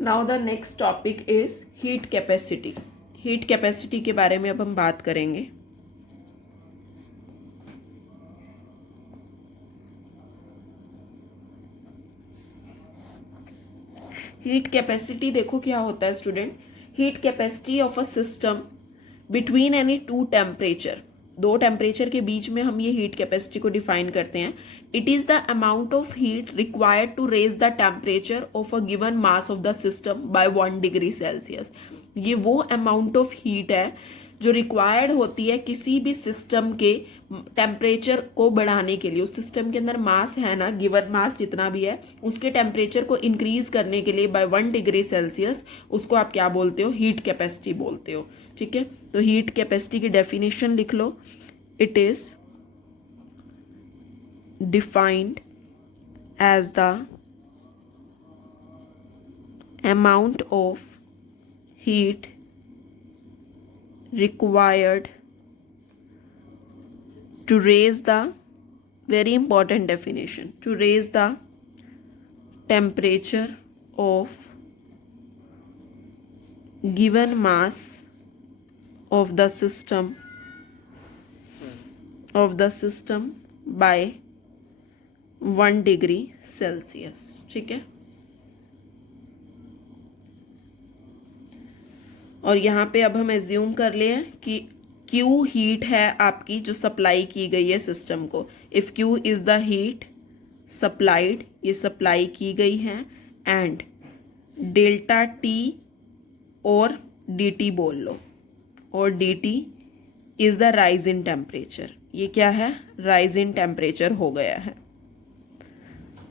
Now the next topic is heat capacity. Heat capacity के बारे में अब हम बात करेंगे। हीट कैपेसिटी देखो क्या होता है student. Heat capacity of a system between any two temperature, दो टेम्परेचर के बीच में हम ये हीट कैपेसिटी को डिफाइन करते हैं। It is the amount of heat required to raise the temperature of a given mass of the system by 1 degree Celsius. ये वो अमाउंट ऑफ हीट है जो रिक्वायर्ड होती है किसी भी सिस्टम के टेम्परेचर को बढ़ाने के लिए। उस सिस्टम के अंदर मास है ना, गिवन मास जितना भी है, उसके टेम्परेचर को इंक्रीज करने के लिए बाय 1 डिग्री सेल्सियस, उसको आप क्या बोलते हो? हीट कैपेसिटी बोलते हो। ठीक है, तो हीट कैपेसिटी की डेफिनेशन लिख लो। It is defined as the amount of heat required to raise the, very important definition, to raise the temperature of given mass of the system by 1 degree Celsius. ठीक है, और यहाँ पे अब हम एज्यूम कर ले कि Q हीट है आपकी जो सप्लाई की गई है सिस्टम को। If Q is the heat supplied, ये सप्लाई की गई है, एंड डेल्टा T और dt बोल लो, और dt is the rise in temperature. ये क्या है? राइज इन टेम्परेचर हो गया है,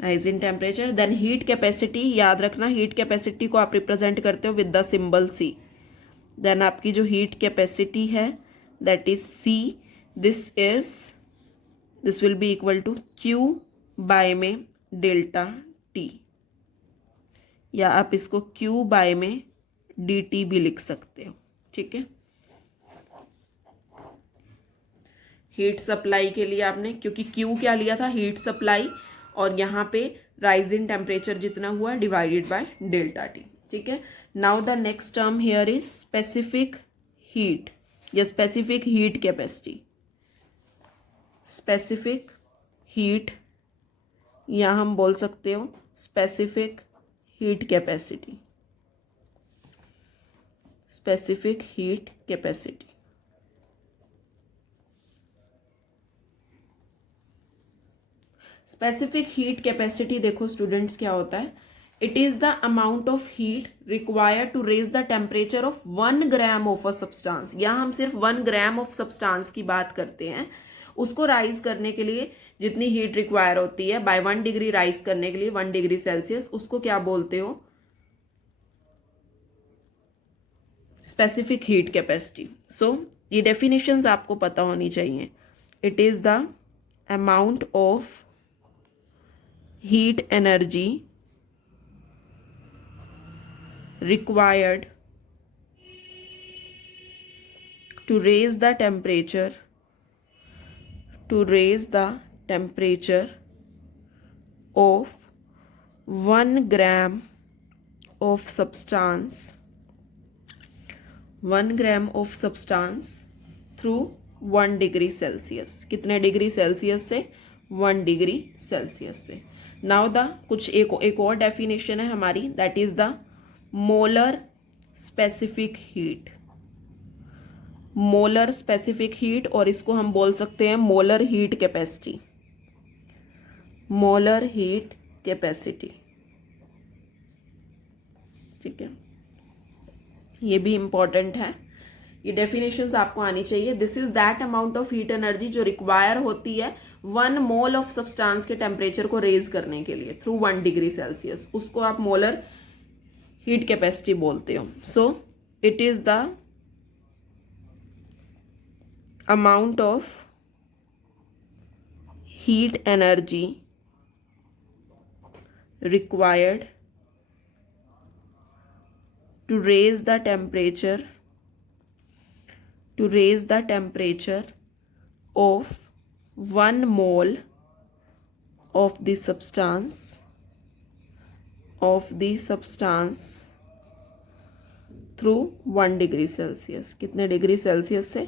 rise in temperature. Then heat capacity, याद रखना हीट कैपेसिटी को आप रिप्रेजेंट करते हो with the symbol C। Then आपकी जो हीट कैपेसिटी है that is C, this will be equal to Q bye में डेल्टा T, या आप इसको Q बाय में dt भी लिख सकते हो। ठीक है, हीट सप्लाई के लिए आपने, क्योंकि Q क्या लिया था? हीट सप्लाई, और यहाँ पे राइज इन टेम्परेचर जितना हुआ डिवाइडेड बाय डेल्टा T। ठीक है, now the next term here is specific heat या specific heat capacity. Specific heat, या हम बोल सकते हो specific heat capacity, specific heat capacity. Specific heat capacity देखो स्टूडेंट्स क्या होता है। It is the amount of heat required to raise the temperature of 1 gram of a substance. यहाँ हम सिर्फ 1 ग्राम ऑफ सब्सटेंस की बात करते हैं। उसको राइज करने के लिए जितनी हीट रिक्वायर होती है बाय 1 डिग्री राइज करने के लिए 1 डिग्री सेल्सियस, उसको क्या बोलते हो? Specific heat capacity. सो ये डेफिनेशंस आपको पता होनी चाहिए। It is the amount of heat energy required to raise the temperature of 1 gram of substance, 1 gram of substance through 1 degree Celsius. कितने डिग्री सेल्सियस से? 1 डिग्री सेल्सियस से। नाउ द कुछ एक और डेफिनेशन है हमारी, that is the molar specific heat. Molar specific heat, और इसको हम बोल सकते हैं molar heat capacity. Molar heat capacity. ठीक है, ये भी इंपॉर्टेंट है, ये डेफिनेशंस आपको आनी चाहिए। This is that amount of heat energy जो रिक्वायर होती है 1 मोल ऑफ सब्सटेंस के टेम्परेचर को रेज करने के लिए थ्रू 1 डिग्री सेल्सियस, उसको आप मोलर हीट कैपेसिटी बोलते हो। So it is the amount of heat energy required to raise the temperature of 1 mole of the substance through 1 degree Celsius. कितने डिग्री सेल्सियस से?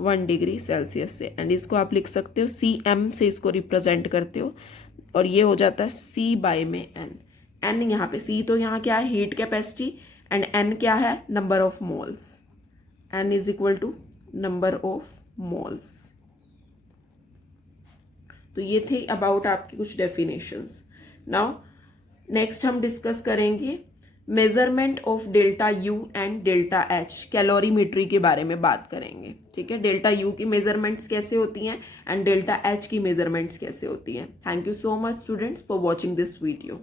1 डिग्री सेल्सियस से। And इसको आप लिख सकते हो cm से, इसको रिप्रेजेंट करते हो, और ये हो जाता है c बाय में n। n यहाँ पे, c तो यहाँ क्या है? हीट कैपेसिटी, एंड n क्या है? Number of moles. n is equal to number of moles. तो ये थे अबाउट आपकी कुछ डेफिनेशंस। नाउ नेक्स्ट हम डिस्कस करेंगे measurement of delta U and delta H, calorimetry के बारे में बात करेंगे। ठीक है, डेल्टा यू की मेजरमेंट्स कैसे होती हैं एंड डेल्टा एच की मेजरमेंट्स कैसे होती हैं। Thank you so much students for watching this video.